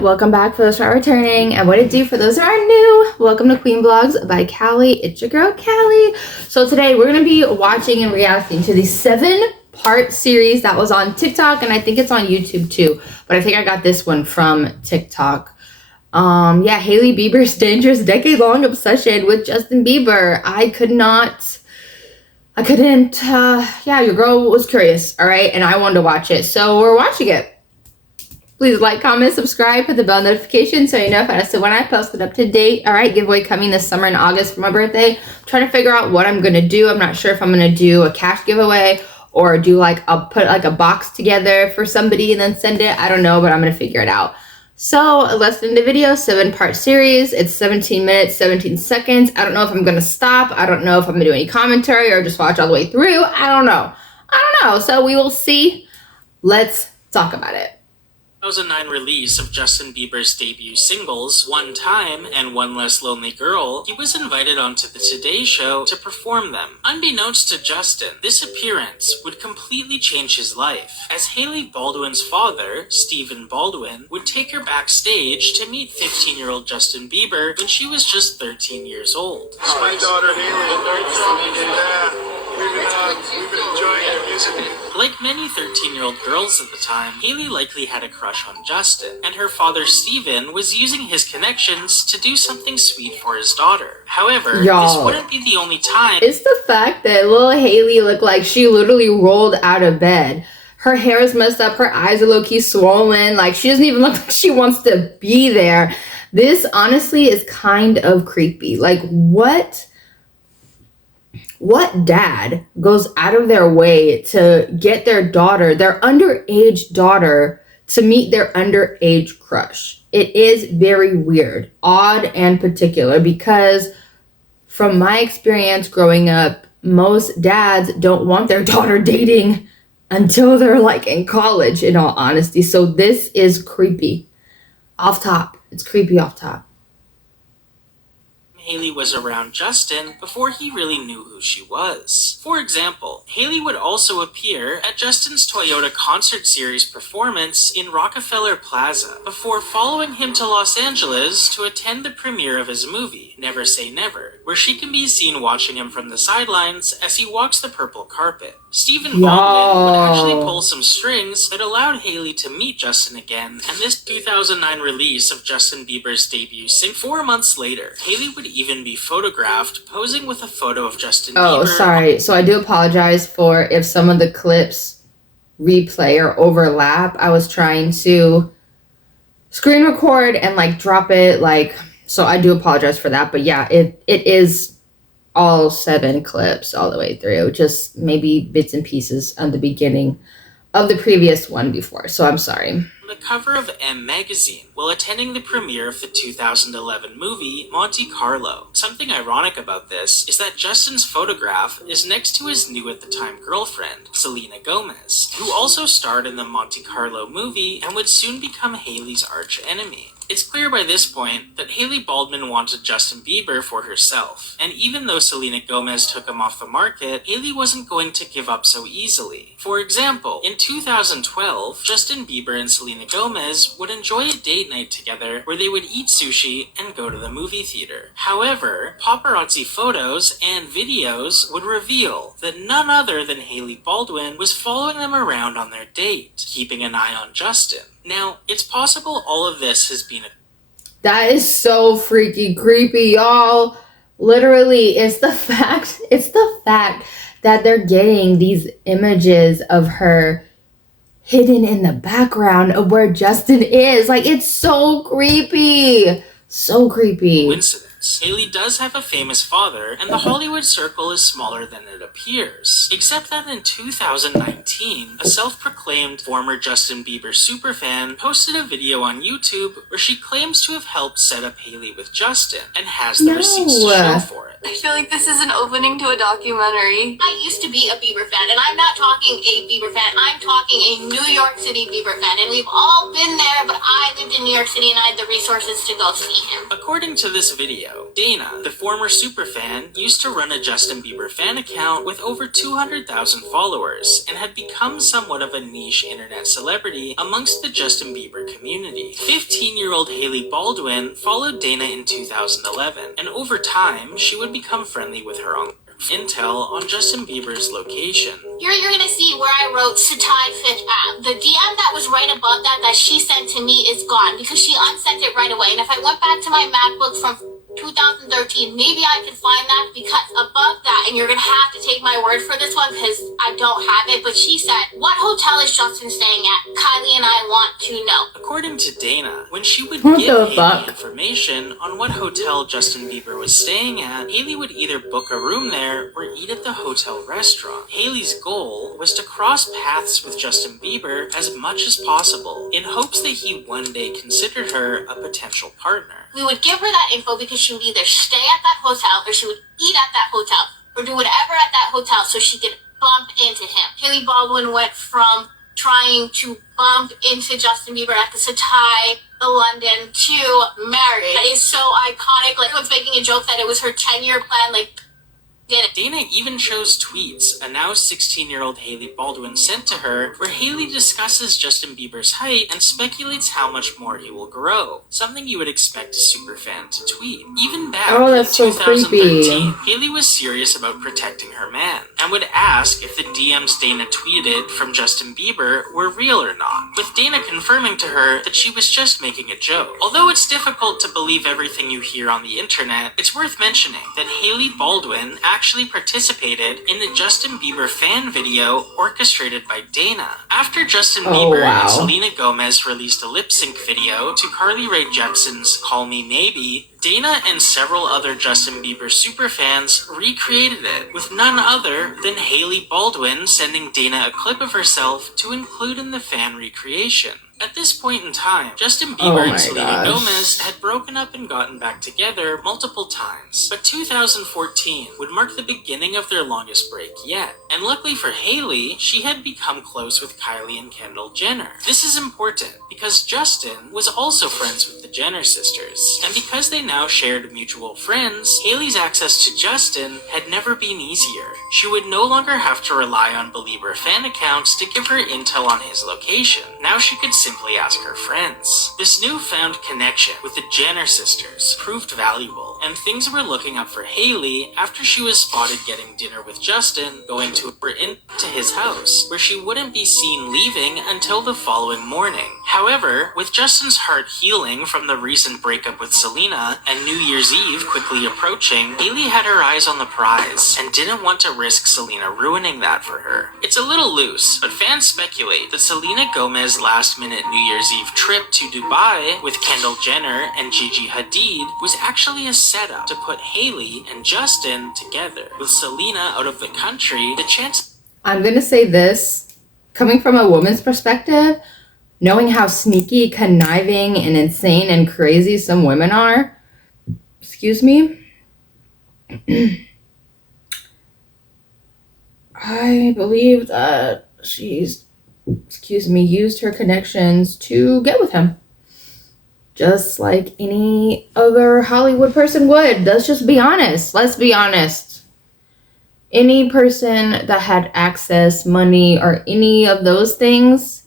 welcome back for those who are returning, and what it do for those who are new. Welcome to Queen Vlogz by Callie. It's your girl Callie. So today we're going to be watching and reacting to the 7-part series that was on TikTok, and I think it's on YouTube too, but I think I got this one from TikTok. Yeah, Hailey Bieber's dangerous decade-long obsession with Justin Bieber. Yeah, your girl was curious, all right, and I wanted to watch it, so we're watching it. Please like, comment, subscribe, hit the bell notification so you know when I post it up to date. All right, giveaway coming this summer in August for my birthday. I'm trying to figure out what I'm going to do. I'm not sure if I'm going to do a cash giveaway or I'll put like a box together for somebody and then send it. I don't know, but I'm going to figure it out. So let's get into the video. 7-part series. It's 17 minutes, 17 seconds. I don't know if I'm going to stop. I don't know if I'm going to do any commentary or just watch all the way through. I don't know. So we will see. Let's talk about it. 2009 release of Justin Bieber's debut singles, One Time and One Less Lonely Girl, he was invited onto the Today Show to perform them. Unbeknownst to Justin, this appearance would completely change his life, as Hailey Baldwin's father, Stephen Baldwin, would take her backstage to meet 15-year-old Justin Bieber when she was just 13 years old. It's my daughter Hailey. We've been enjoying your music. Like many 13-year-old girls at the time, Hailey likely had a crush on Justin, and her father Stephen was using his connections to do something sweet for his daughter. However, this wouldn't be the only time. It's the fact that little Hailey looked like she literally rolled out of bed. Her hair is messed up, her eyes are low-key swollen, like she doesn't even look like she wants to be there. This honestly is kind of creepy. Like what dad goes out of their way to get their daughter, their underage daughter, to meet their underage crush? It is very weird, odd, and particular, because from my experience growing up, most dads don't want their daughter dating until they're like in college, in all honesty. So this is creepy off top. It's creepy off top. Hailey was around Justin before he really knew who she was. For example, Hailey would also appear at Justin's Toyota concert series performance in Rockefeller Plaza before following him to Los Angeles to attend the premiere of his movie, Never Say Never, where she can be seen watching him from the sidelines as he walks the purple carpet. Stephen Baldwin would actually pull some strings that allowed Hailey to meet Justin again, and this 2009 release of Justin Bieber's debut single. 4 months later, Hailey would even be photographed posing with a photo of Justin Bieber. Oh, sorry. So I do apologize for if some of the clips replay or overlap. I was trying to screen record and like drop it, so I do apologize for that. But yeah, it is all 7 clips all the way through, just maybe bits and pieces on the beginning of the previous one before, so I'm sorry. The cover of M magazine while attending the premiere of the 2011 movie Monte Carlo. Something ironic about this is that Justin's photograph is next to his new at the time girlfriend, Selena Gomez, who also starred in the Monte Carlo movie and would soon become Hailey's arch enemy. It's clear by this point that Hailey Baldwin wanted Justin Bieber for herself, and even though Selena Gomez took him off the market, Hailey wasn't going to give up so easily. For example, in 2012, Justin Bieber and Selena Gomez would enjoy a date night together where they would eat sushi and go to the movie theater. However, paparazzi photos and videos would reveal that none other than Hailey Baldwin was following them around on their date, keeping an eye on Justin. Now, it's possible all of this has been That is so freaky creepy, y'all. Literally, it's the fact that they're getting these images of her hidden in the background of where Justin is. Like, it's so creepy. So creepy. Coincidence. Hailey does have a famous father, and the Hollywood circle is smaller than it appears. Except that in 2019, a self-proclaimed former Justin Bieber superfan posted a video on YouTube where she claims to have helped set up Hailey with Justin, and has the receipts to show for it. I feel like this is an opening to a documentary. I used to be a Bieber fan, and I'm not talking a Bieber fan, I'm talking a New York City Bieber fan, and we've all been there, but I lived in New York City and I had the resources to go see him. According to this video, Dana, the former superfan, used to run a Justin Bieber fan account with over 200 200,000 followers and had become somewhat of a niche internet celebrity amongst the Justin Bieber community. 15-year-old Hailey Baldwin followed Dana in 2011, and over time, she would become friendly with her uncle. Intel on Justin Bieber's location. You're gonna see where I wrote Satai Fit app. The DM that was right above that she sent to me is gone because she unsent it right away. And if I went back to my MacBook from 2013, maybe I could find that, because above that, and you're gonna have to take my word for this one because I don't have it, but she said, "What hotel is Justin staying at? Kylie and I want to know." According to Dana, when she would What give the Hailey fuck? information on what hotel Justin Bieber was staying at, Hailey would either book a room there or eat at the hotel restaurant. Hailey's goal was to cross paths with Justin Bieber as much as possible in hopes that he one day considered her a potential partner. We would give her that info because she would either stay at that hotel or she would eat at that hotel or do whatever at that hotel so she could bump into him. Hailey Baldwin went from trying to bump into Justin Bieber at the Satai, the London, to marriage. That is so iconic. Like, everyone's making a joke that it was her 10-year plan. Like, Dana even shows tweets a now 16-year-old Hailey Baldwin sent to her where Hailey discusses Justin Bieber's height and speculates how much more he will grow, something you would expect a superfan to tweet. Even back Oh, in that's so 2013, creepy. Hailey was serious about protecting her man and would ask if the DMs Dana tweeted from Justin Bieber were real or not, with Dana confirming to her that she was just making a joke. Although it's difficult to believe everything you hear on the internet, it's worth mentioning that Hailey Baldwin actually participated in the Justin Bieber fan video orchestrated by Dana. After Justin Bieber wow. and Selena Gomez released a lip sync video to Carly Rae Jepsen's Call Me Maybe, Dana and several other Justin Bieber superfans recreated it, with none other than Hailey Baldwin sending Dana a clip of herself to include in the fan recreation. At this point in time, Justin Bieber and Selena Gomez had broken up and gotten back together multiple times, but 2014 would mark the beginning of their longest break yet. And luckily for Hailey, she had become close with Kylie and Kendall Jenner. This is important because Justin was also friends with the Jenner sisters, and because they now shared mutual friends, Hailey's access to Justin had never been easier. She would no longer have to rely on Belieber fan accounts to give her intel on his location. Now she could simply ask her friends. This newfound connection with the Jenner sisters proved valuable, and things were looking up for Hailey after she was spotted getting dinner with Justin, going into his house, where she wouldn't be seen leaving until the following morning. However, with Justin's heart healing from the recent breakup with Selena and New Year's Eve quickly approaching, Hailey had her eyes on the prize and didn't want to risk Selena ruining that for her. It's a little loose, but fans speculate that Selena Gomez's last-minute New Year's Eve trip to Dubai with Kendall Jenner and Gigi Hadid was actually a setup to put Hailey and Justin together. With Selena out of the country, the chance... I'm going to say this, coming from a woman's perspective, knowing how sneaky, conniving, and insane and crazy some women are, excuse me, I believe that she's, used her connections to get with him. Just like any other Hollywood person would. Let's just be honest. Let's be honest. Any person that had access, money, or any of those things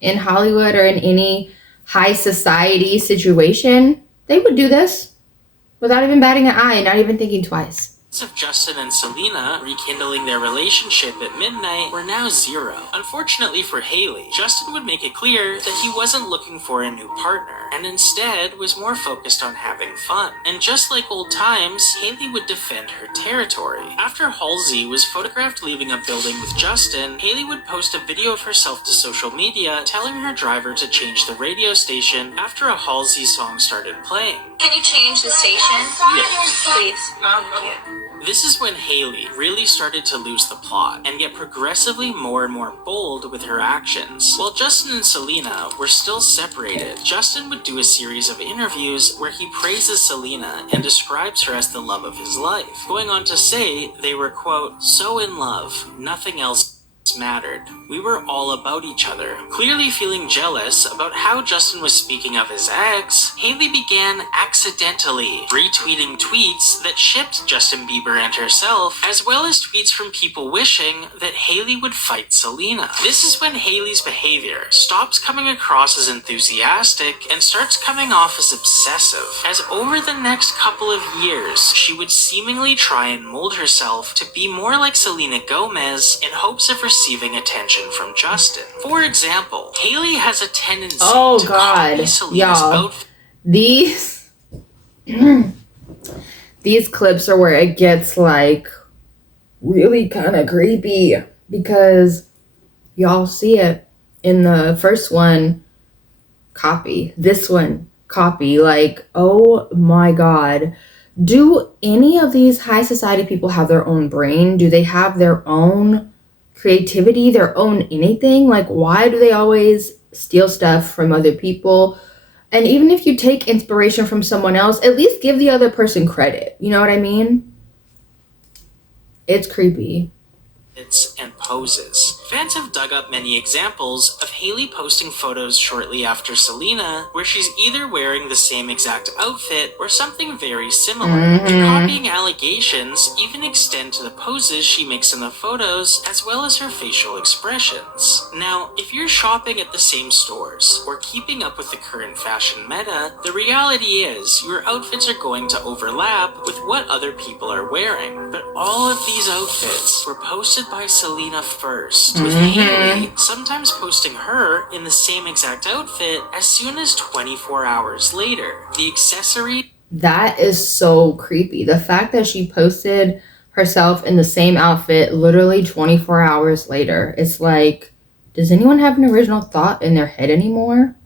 in Hollywood or in any high society situation, they would do this without even batting an eye, not even thinking twice. of Justin and Selena rekindling their relationship at midnight were now zero. Unfortunately for Hailey, Justin would make it clear that he wasn't looking for a new partner, and instead was more focused on having fun. And just like old times, Hailey would defend her territory. After Halsey was photographed leaving a building with Justin, Hailey would post a video of herself to social media telling her driver to change the radio station after a Halsey song started playing. Can you change the station? Yes. Please. This is when Hailey really started to lose the plot and get progressively more and more bold with her actions. While Justin and Selena were still separated, Justin would do a series of interviews where he praises Selena and describes her as the love of his life, going on to say they were, quote, so in love, nothing else relationships mattered. We were all about each other. Clearly feeling jealous about how Justin was speaking of his ex, Hailey began accidentally retweeting tweets that shipped Justin Bieber and herself, as well as tweets from people wishing that Hailey would fight Selena. This is when Hailey's behavior stops coming across as enthusiastic and starts coming off as obsessive, as over the next couple of years, she would seemingly try and mold herself to be more like Selena Gomez in hopes of receiving attention from Justin. For example, Hailey has a tendency to copy Selena's outfit. These clips are where it gets like really kind of creepy, because y'all see it in the first one, copy, this one, copy. Like, oh my god, do any of these high society people have their own brain? Do they have their own creativity, their own anything? Like, why do they always steal stuff from other people? And even if you take inspiration from someone else, at least give the other person credit. You know what I mean? It's creepy. And poses. Fans have dug up many examples of Hailey posting photos shortly after Selena where she's either wearing the same exact outfit or something very similar. The copying allegations even extend to the poses she makes in the photos, as well as her facial expressions. Now, if you're shopping at the same stores or keeping up with the current fashion meta, the reality is your outfits are going to overlap with what other people are wearing. But all of these outfits were posted by Selena first, with Hailey sometimes posting her in the same exact outfit as soon as 24 hours later. The accessory... That is so creepy. The fact that she posted herself in the same outfit literally 24 hours later. It's like, does anyone have an original thought in their head anymore?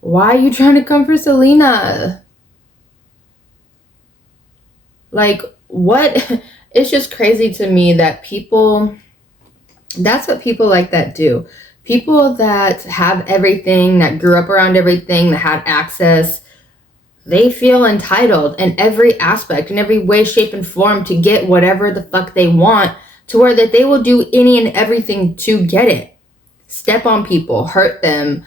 Why are you trying to come for Selena? Like, what? It's just crazy to me that people... That's what people like that do. People that have everything, that grew up around everything, that had access, they feel entitled in every aspect, in every way, shape, and form to get whatever the fuck they want, to where that they will do any and everything to get it. Step on people, hurt them,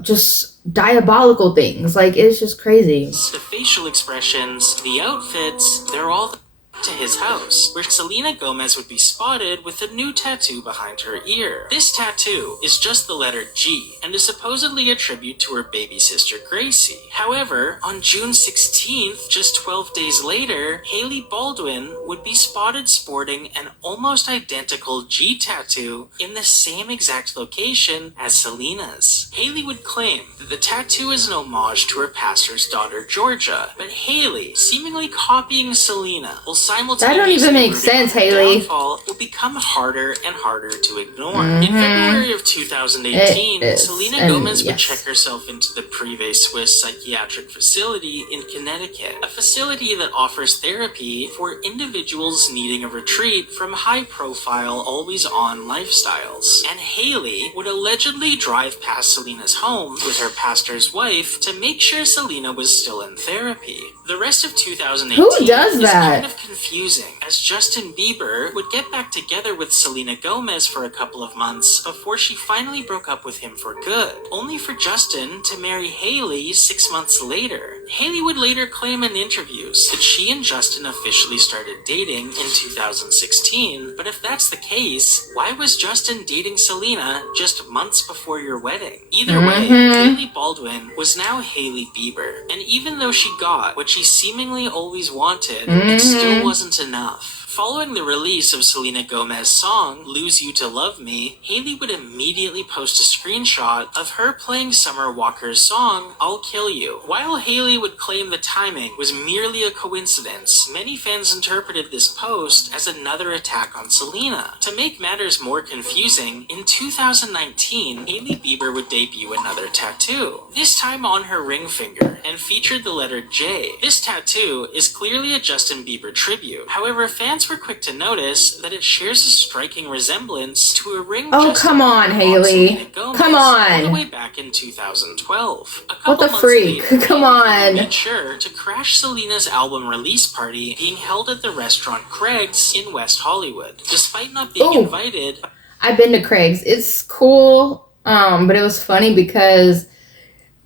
just diabolical things. Like, it's just crazy. The facial expressions, the outfits, they're all to his house, where Selena Gomez would be spotted with a new tattoo behind her ear. This tattoo is just the letter G and is supposedly a tribute to her baby sister Gracie. However, on June 16th, just 12 days later, Hailey Baldwin would be spotted sporting an almost identical G tattoo in the same exact location as Selena's. Hailey would claim that the tattoo is an homage to her pastor's daughter Georgia, but Hailey, seemingly copying Selena, will that don't even make sense, Hailey. Will become harder and harder to ignore. In February of 2018, Selena Gomez would check herself into the Privé Swiss psychiatric facility in Connecticut, a facility that offers therapy for individuals needing a retreat from high-profile, always-on lifestyles. And Hailey would allegedly drive past Selena's home with her pastor's wife to make sure Selena was still in therapy. The rest of 2018 Who does is that? kind of confusing, as Justin Bieber would get back together with Selena Gomez for a couple of months before she finally broke up with him for good, only for Justin to marry Hailey 6 months later. Hailey would later claim in interviews that she and Justin officially started dating in 2016, but if that's the case, why was Justin dating Selena just months before your wedding? Either way, Hailey Baldwin was now Hailey Bieber, and even though she got what she seemingly always wanted, it still wasn't enough. Following the release of Selena Gomez's song, Lose You to Love Me, Hailey would immediately post a screenshot of her playing Summer Walker's song, I'll Kill You. While Hailey would claim the timing was merely a coincidence, many fans interpreted this post as another attack on Selena. To make matters more confusing, in 2019, Hailey Bieber would debut another tattoo, this time on her ring finger, and featured the letter J. This tattoo is clearly a Justin Bieber tribute. However, fans fans were quick to notice that it shares a striking resemblance to a ring. Oh, come on, Haley. Come on. All the way back in 2012. A What couple the months freak? later, Come on. made sure to crash Selena's album release party being held at the restaurant Craig's in West Hollywood. Despite not being Ooh. invited, I've been to Craig's. It's cool, but it was funny because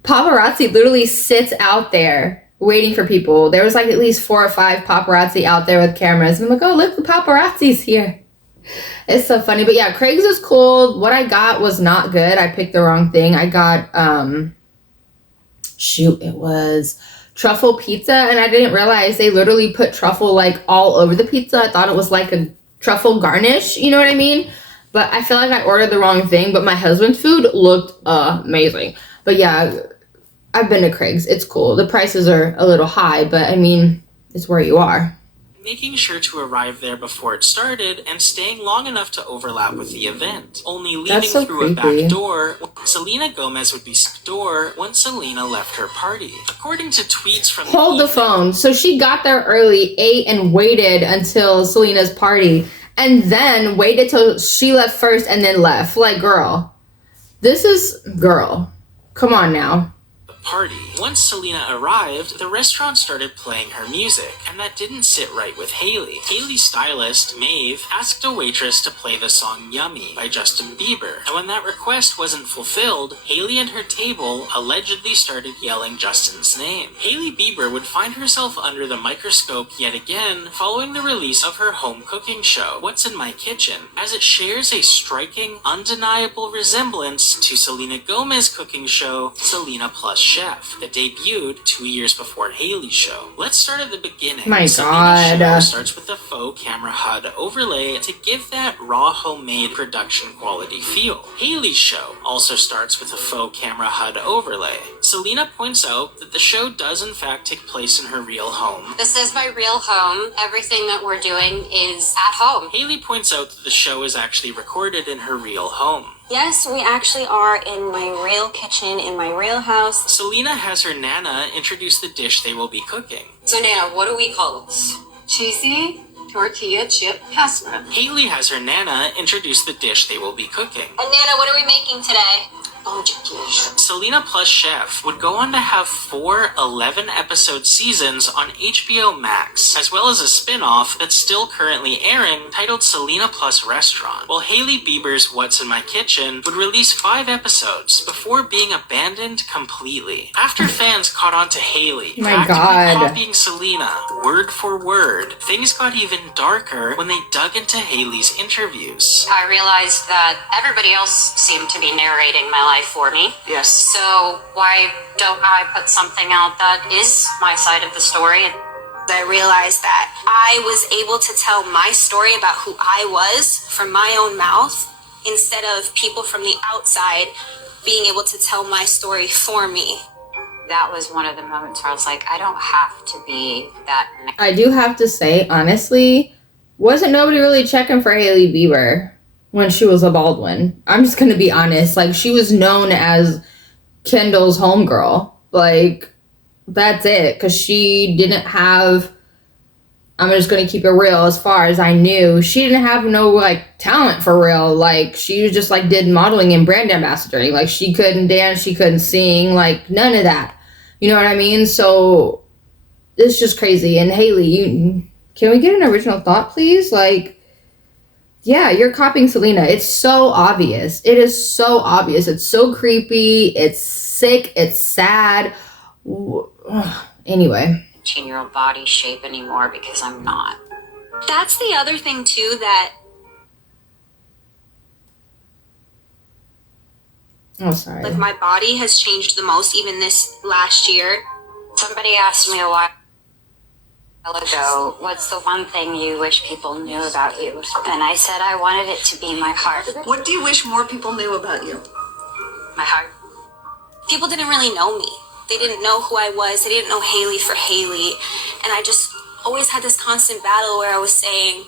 paparazzi literally sits out there waiting for people. There was like at least 4 or 5 paparazzi out there with cameras. I'm like, oh, look, the paparazzi's here. It's so funny. But yeah, Craig's is cool. What I got was not good. I picked the wrong thing. I got, it was truffle pizza, and I didn't realize they literally put truffle like all over the pizza. I thought it was like a truffle garnish, you know what I mean? But I feel like I ordered the wrong thing, but my husband's food looked amazing. But yeah, I've been to Craig's. It's cool. The prices are a little high, but I mean, it's where you are. making sure to arrive there before it started and staying long enough to overlap with the event. Only leaving so through a creepy. back door, Selena Gomez would be back door once Selena left her party. According to tweets from Hold the phone. So she got there early, ate, and waited until Selena's party, and then waited till she left first and then left. Like, girl. Girl. Come on now. party. Once Selena arrived, the restaurant started playing her music, and that didn't sit right with Haley. Haley's stylist, Maeve, asked a waitress to play the song Yummy by Justin Bieber, and when that request wasn't fulfilled, Haley and her table allegedly started yelling Justin's name. Haley Bieber would find herself under the microscope yet again following the release of her home cooking show, What's in My Kitchen, as it shares a striking, undeniable resemblance to Selena Gomez's cooking show, Selena Plus Chef, that debuted 2 years before Haley's show. Let's start at the beginning. My Selena's God. show starts with a faux camera HUD overlay to give that raw homemade production quality feel. Haley's show also starts with a faux camera HUD overlay. Selena points out that the show does in fact take place in her real home. This is my real home. Everything that we're doing is at home. Haley points out that the show is actually recorded in her real home. Yes, we actually are in my real kitchen, in my real house. Selena has her Nana introduce the dish they will be cooking. So Nana, what do we call this? Cheesy tortilla chip pasta. Haley has her Nana introduce the dish they will be cooking. And Nana, what are we making today? Selena Plus Chef would go on to have 4 11-episode seasons on HBO Max, as well as a spin-off that's still currently airing titled Selena Plus Restaurant, while Haley Bieber's What's in My Kitchen would release 5 episodes before being abandoned completely. After fans caught on to Haley My practically God. copying Selena word for word, things got even darker when they dug into Haley's interviews. I realized that everybody else seemed to be narrating my life for me. Yes. So why don't I put something out that is my side of the story? I realized that I was able to tell my story about who I was from my own mouth instead of people from the outside being able to tell my story for me. That was one of the moments where I was like, I don't have to be that. I do have to say, honestly, wasn't nobody really checking for Haley Bieber when she was a Baldwin. I'm just gonna be honest. Like, she was known as Kendall's homegirl. Like, that's it. Because she didn't have, I'm just gonna keep it real, as far as I knew, she didn't have no, like, talent for real. Like, she was just, like, did modeling and brand ambassadoring. Like, she couldn't dance, she couldn't sing, like, none of that. You know what I mean? So, it's just crazy. And Haley, can we get an original thought, please? Like, yeah, you're copying Selena. It's so obvious. It is so obvious. It's so creepy. It's sick. It's sad. Anyway. 18-year-old body shape anymore because I'm not. That's the other thing too, that Oh, sorry. like my body has changed the most even this last year. Somebody asked me a while ago, what's the one thing you wish people knew about you? And I said I wanted it to be my heart. What do you wish more people knew about you? My heart. People didn't really know me. They didn't know who I was. They didn't know Haley for Haley. And I just always had this constant battle where I was saying,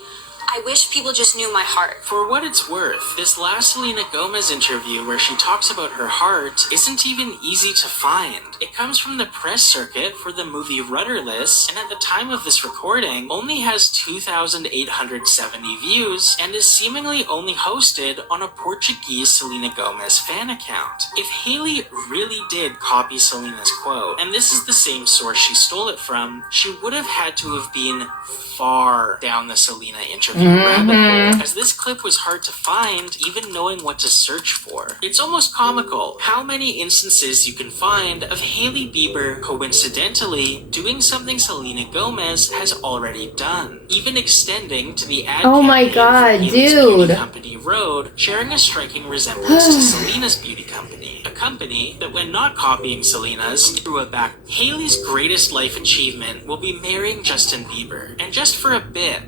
I wish people just knew my heart. For what it's worth, this last Selena Gomez interview where she talks about her heart isn't even easy to find. It comes from the press circuit for the movie Rudderless, and at the time of this recording, only has 2,870 views, and is seemingly only hosted on a Portuguese Selena Gomez fan account. If Hailey really did copy Selena's quote, and this is the same source she stole it from, she would have had to have been far down the Selena interview rabbit hole, as this clip was hard to find, even knowing what to search for. It's almost comical how many instances you can find of Hailey Bieber coincidentally doing something Selena Gomez has already done, even extending to the ad Oh my campaign God, for Hailey's dude. beauty company Rhode, sharing a striking resemblance to Selena's beauty company, a company that, when not copying Selena's, threw it back. Hailey's greatest life achievement will be marrying Justin Bieber, and just for a bit,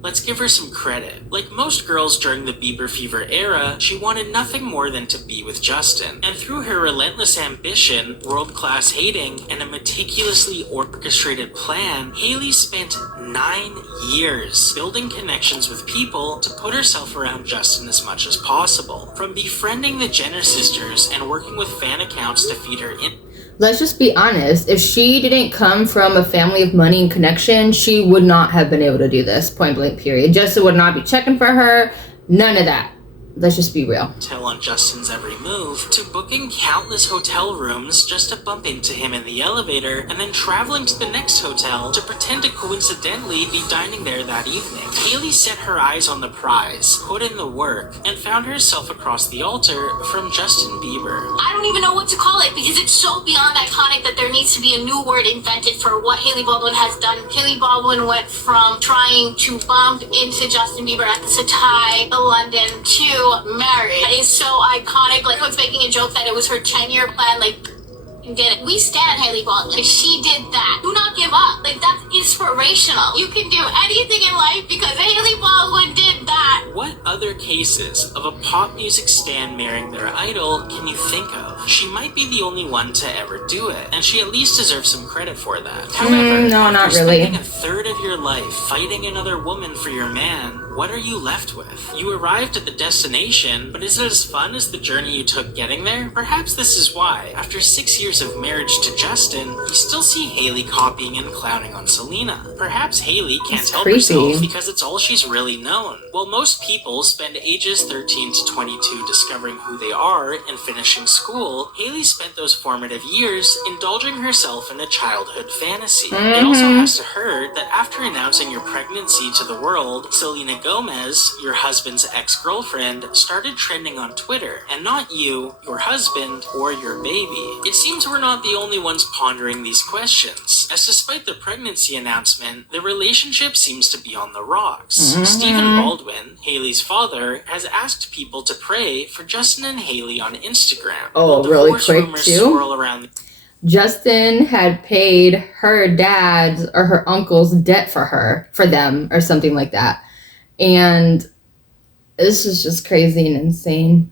let's give her some credit. Like most girls during the Bieber fever era, she wanted nothing more than to be with Justin. And through her relentless ambition, world-class hating, and a meticulously orchestrated plan, Hailey spent 9 years building connections with people to put herself around Justin as much as possible. From befriending the Jenner sisters and working with fan accounts to feed her in. Let's just be honest. If she didn't come from a family of money and connection, she would not have been able to do this, point blank period. Justin would not be checking for her. None of that. Let's just be real. Tell on Justin's every move, to booking countless hotel rooms just to bump into him in the elevator, and then traveling to the next hotel to pretend to coincidentally be dining there that evening. Hailey set her eyes on the prize, put in the work, and found herself across the altar from Justin Bieber. I don't even know what to call it because it's so beyond iconic that there needs to be a new word invented for what Hailey Baldwin has done. Hailey Baldwin went from trying to bump into Justin Bieber at the Satai, London, to married. It is so iconic. Like, everyone's making a joke that it was her 10-year plan. Like, you did it. We stand Hailey Baldwin. Like, she did that. Do not give up. Like, that's inspirational. You can do anything in life because Hailey Baldwin did that. What other cases of a pop music stan marrying their idol can you think of? She might be the only one to ever do it, and she at least deserves some credit for that. However, no, after not really. spending a third of your life fighting another woman for your man, what are you left with? You arrived at the destination, but is it as fun as the journey you took getting there? Perhaps this is why, after 6 years of marriage to Justin, you still see Hailey copying and clowning on Selena. Perhaps Hailey can't It's help creepy. herself because it's all she's really known. While most people spend ages 13 to 22 discovering who they are and finishing school, Hailey spent those formative years indulging herself in a childhood fantasy. It also has to hurt that after announcing your pregnancy to the world, Selena Gomez, your husband's ex-girlfriend, started trending on Twitter, and not you, your husband, or your baby. It seems we're not the only ones pondering these questions, as despite the pregnancy announcement, the relationship seems to be on the rocks. Stephen Baldwin, Hailey's father, has asked people to pray for Justin and Hailey on Instagram. Oh, While really divorce quick, rumors too? swirl around. Justin had paid her dad's or her uncle's debt for them, or something like that. And this is just crazy and insane.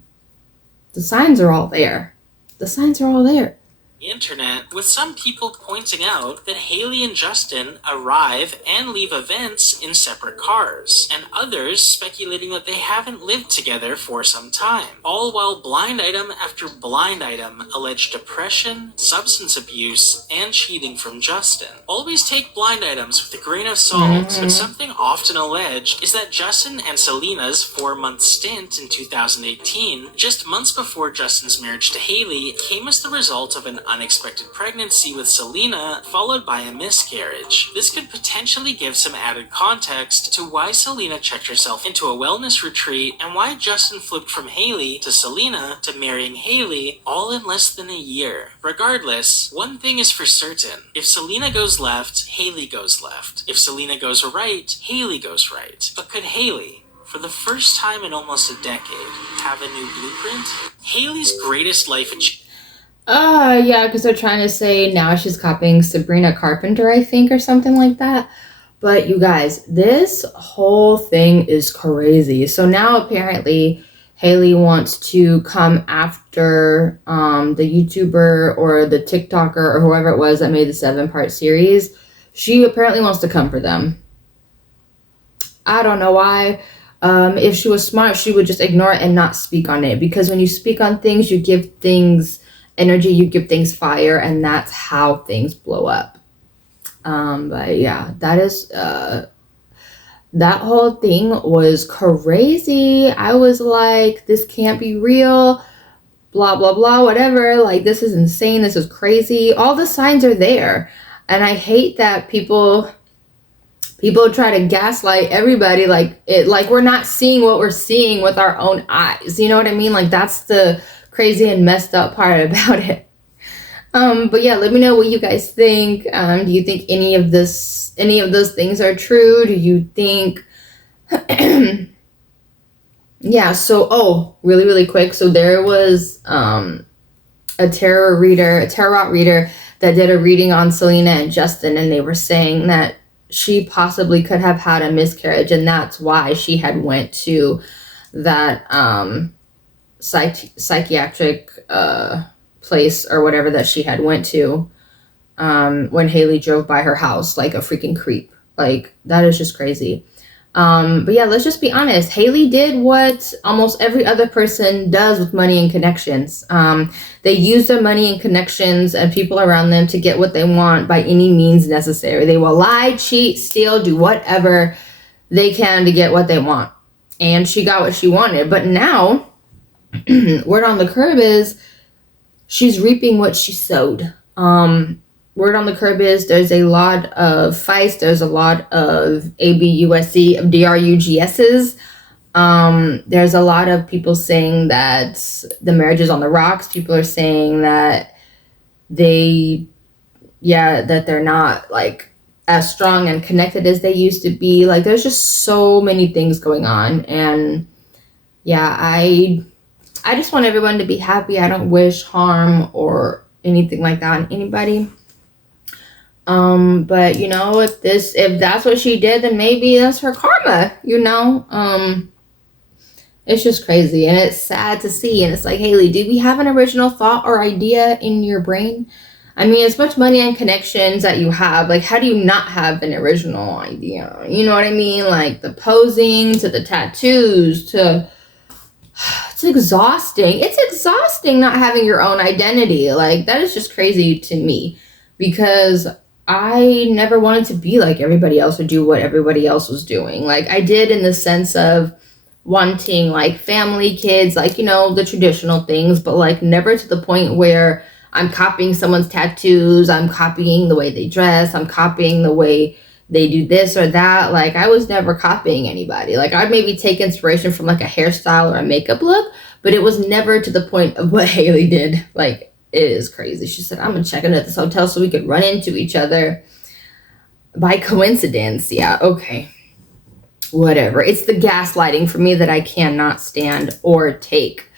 The signs are all there. The signs are all there. The internet, with some people pointing out that Hailey and Justin arrive and leave events in separate cars, and others speculating that they haven't lived together for some time, all while blind item after blind item allege depression, substance abuse, and cheating from Justin. Always take blind items with a grain of salt, but something often alleged is that Justin and Selena's 4-month stint in 2018, just months before Justin's marriage to Hailey, came as the result of an unexpected pregnancy with Selena, followed by a miscarriage. This could potentially give some added context to why Selena checked herself into a wellness retreat and why Justin flipped from Hailey to Selena to marrying Hailey all in less than a year. Regardless, one thing is for certain. If Selena goes left, Hailey goes left. If Selena goes right, Hailey goes right. But could Hailey, for the first time in almost a decade, have a new blueprint? Hailey's greatest life achievement. Yeah, because they're trying to say now she's copying Sabrina Carpenter, I think, or something like that. But you guys, this whole thing is crazy. So now apparently Hailey wants to come after the YouTuber or the TikToker or whoever it was that made the 7-part series. She apparently wants to come for them. I don't know why. If she was smart, she would just ignore it and not speak on it, because when you speak on things, you give things energy, you give things fire, and that's how things blow up. But yeah, that is that whole thing was crazy. I was like, this can't be real, blah blah blah, whatever. Like, this is insane, this is crazy. All the signs are there, and I hate that people try to gaslight everybody, like we're not seeing what we're seeing with our own eyes. You know what I mean? Like, that's the crazy and messed up part about it. But yeah, let me know what you guys think. Do you think any of those things are true? Do you think yeah, so really quick, so there was a tarot reader that did a reading on Selena and Justin, and they were saying that she possibly could have had a miscarriage, and that's why she had went to that psychiatric place or whatever that she had went to when Haley drove by her house like a freaking creep. Like, that is just crazy. But yeah, let's just be honest. Haley did what almost every other person does with money and connections. They use their money and connections and people around them to get what they want by any means necessary. They will lie, cheat, steal, do whatever they can to get what they want. And she got what she wanted. But now, word on the curb is she's reaping what she sowed. Word on the curb is there's a lot of fights. There's a lot of ABUSC, DRUGSs. There's a lot of people saying that the marriage is on the rocks. People are saying that they're not like as strong and connected as they used to be. Like, there's just so many things going on. And yeah, I just want everyone to be happy. I don't wish harm or anything like that on anybody. But you know, if that's what she did, then maybe that's her karma, you know? It's just crazy, and it's sad to see. And it's like, Haley, do we have an original thought or idea in your brain? I mean, as much money and connections that you have, like, how do you not have an original idea? You know what I mean? Like, the posing to the tattoos to... It's exhausting. It's exhausting not having your own identity. Like, that is just crazy to me, because I never wanted to be like everybody else or do what everybody else was doing. Like, I did in the sense of wanting, like, family, kids, like, you know, the traditional things, but, like, never to the point where I'm copying someone's tattoos, I'm copying the way they dress, I'm copying the way they do this or that. Like, I was never copying anybody. Like, I'd maybe take inspiration from, like, a hairstyle or a makeup look, but it was never to the point of what Haley did. Like, it is crazy. She said, I'm gonna check in at this hotel so we could run into each other by coincidence. Yeah, okay. Whatever. It's the gaslighting for me that I cannot stand or take.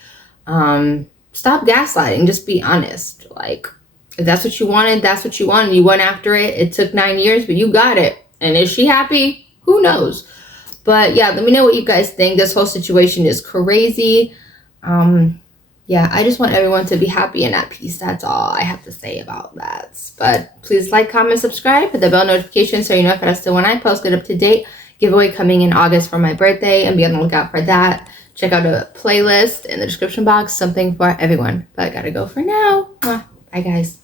Stop gaslighting. Just be honest. Like, if that's what you wanted, that's what you wanted. You went after it. It took 9 years, but you got it. And is she happy? Who knows? But yeah, let me know what you guys think. This whole situation is crazy. Yeah, I just want everyone to be happy and at peace. That's all I have to say about that. But please like, comment, subscribe, hit the bell notification so you know if when I post it up to date. Giveaway coming in August for my birthday, and be on the lookout for that. Check out a playlist in the description box, something for everyone. But I gotta go for now. Bye, guys.